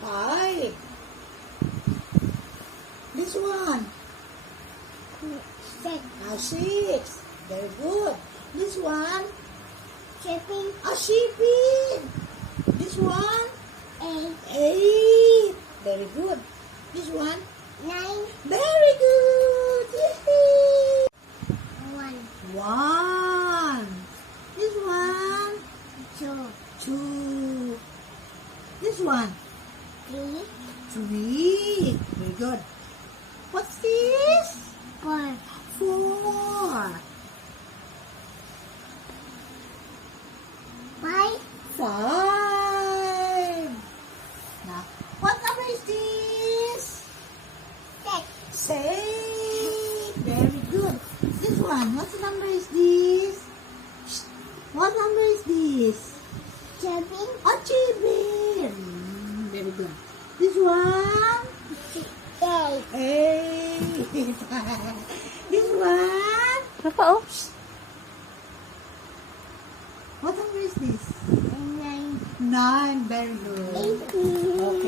5. This one. 6. 6. Very good. This one. 7. Shipping. This one. 8. 8. Very good. This one. 9. Very good. Yay. 1. 1. This one. 2. 2. This one. 3. 3. Very good. What's this? 4. 4. 5. 5. Now, what number is this? 6. 6. Very good. This one, what number is this? What number is this? 7. Achievement. Very good. This one? 8. 8. This one? Papa, oh. What number is this? 9. 9. Very good. 18.